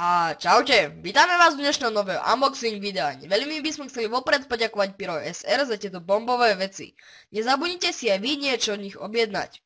A čaute, vítame vás v dnešnom nového unboxing videa. Veľmi by sme chceli vopred poďakovať Pyro SR za tieto bombové veci. Nezabudnite si aj vy niečo od nich objednať.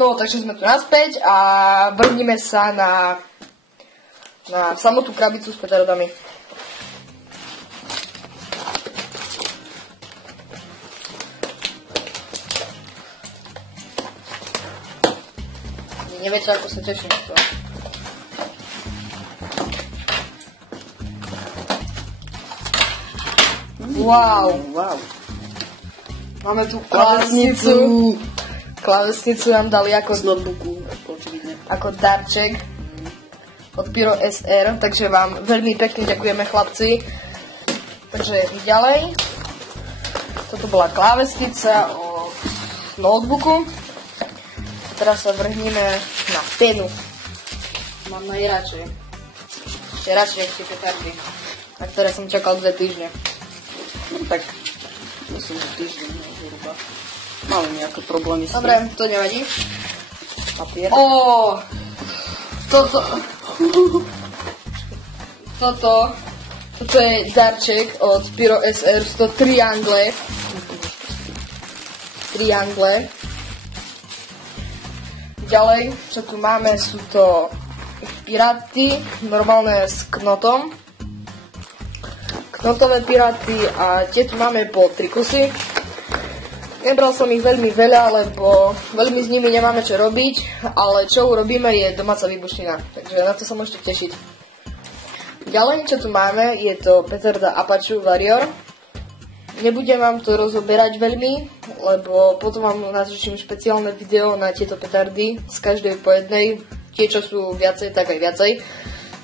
No, takže sme tu naspäť a vrhneme sa na samotnú krabicu s petardami. Neviete, ako sa teším z toho. Wow. Máme tu klávesnicu. Klávesnicu nám dali ako z notebooku, ako darček od Pyro SR, takže vám veľmi pekne ďakujeme, chlapci. Takže ďalej, toto bola klávesnica od notebooku. Teraz sa vrhneme na penu. Mám najradšej. Ešte radšej ako tie petardy, na ktoré som čakal 2 týždne. No tak, myslím, že týždeň zhruba. Mali nejaké problémy s tým. Dobre, to nevadí. Papier. Toto je darček od Pyro SR, sú to triangle. Ďalej, čo tu máme, sú to piráty, normálne s knotom. Knotové piráty a tie tu máme po 3 kusy. Nebral som ich veľmi veľa, lebo veľmi s nimi nemáme čo robiť, ale čo urobíme je domáca výbušnina, takže na to sa môžete tešiť. Ďalej, čo tu máme, je to petarda Apache Warrior. Nebudem vám to rozoberať veľmi, lebo potom vám natočím špeciálne video na tieto petardy, z každej po jednej, tie čo sú viacej, tak aj viacej,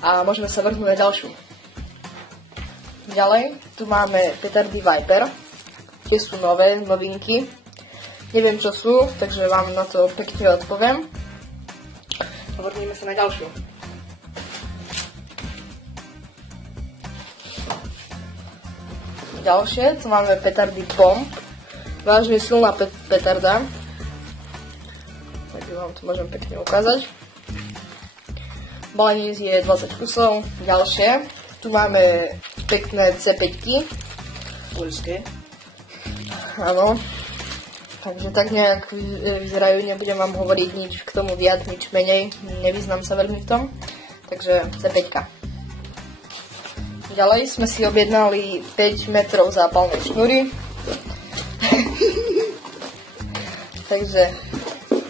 a môžeme sa vrhnúť na ďalšiu. Ďalej, tu máme petardy Viper. Tie sú nové, novinky. Neviem, čo sú, takže vám na to pekne odpoviem. A vrhneme sa na ďalšiu. Ďalšie, tu máme petardy Bomb. Vážne silná petarda. Takže vám to môžem pekne ukázať. Balenie je 20 kusov. Ďalšie, tu máme pekné C5-ky. Poľské. Áno, takže tak nejak vyzerajú, nebudem vám hovoriť nič k tomu viac, nič menej, nevyznám sa veľmi v tom, takže C5. Ďalej sme si objednali 5 metrov zápalnej šnúry, takže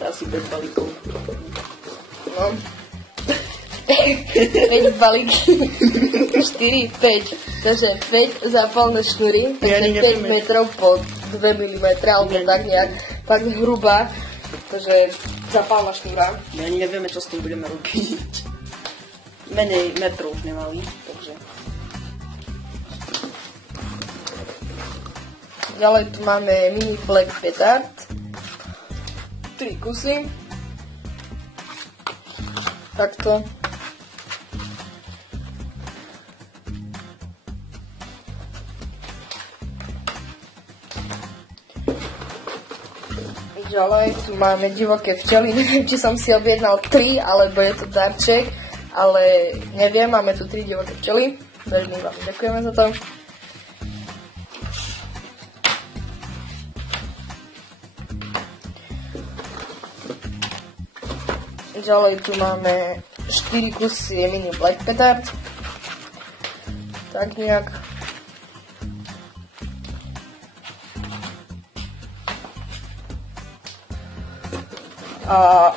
asi 5 balíkov. no, 5 balíky, 4, 5, takže 5 zápalné šnúry, takže 5 metrov po 2 mm, alebo tak nejak, tak hrubá, takže zápalná šnúra. My ani nevieme, čo s tým budeme robiť. Menej metrov už nemali, takže... Ďalej tu máme mini black petard, 3 kusy, takto. Ďalej tu máme divoké včely, neviem, či som si objednal 3, alebo je to darček, ale neviem, máme tu 3 divoké včely, veľmi vám ďakujeme za to. Ďalej tu máme 4 kusy mini black petard, tak nejak. A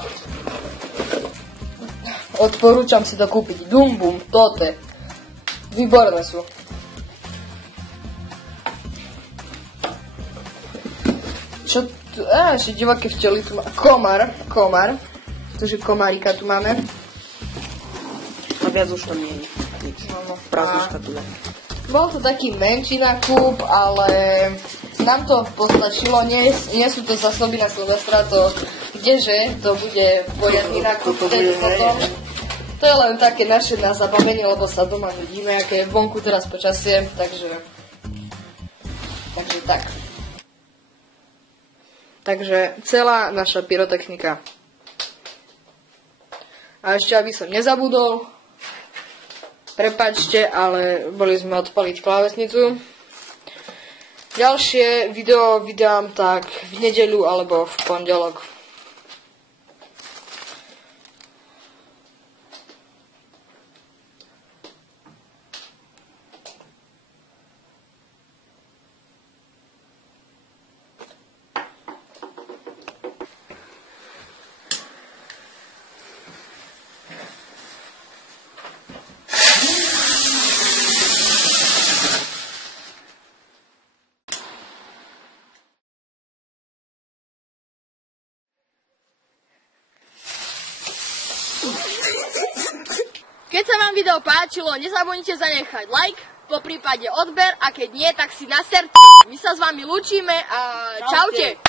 odporúčam si to kúpiť. Dumbum, Tote. Výborné sú. Čo tu? Ešte divoké včely tu má. Komar. Takže komárika tu máme. A viac už to nie je. Nič. No. Prázdnoška tu je. Bol to taký menší nákup, ale nám to postačilo. Nie sú to zásoby na Silvestra, to kdeže, to bude poriadny nákup. To je len také naše na zabavenie, lebo sa doma vidíme, aké je vonku teraz počasie, takže tak. Takže celá naša pyrotechnika. A ešte, aby som nezabudol, prepáčte, ale boli sme odpaliť klávesnicu. Ďalšie video vydám tak v nedeľu alebo v pondelok. Keď sa vám video páčilo, nezabudnite zanechať like, poprípade odber a keď nie, tak si naserte. My sa s vami lúčime a čaute.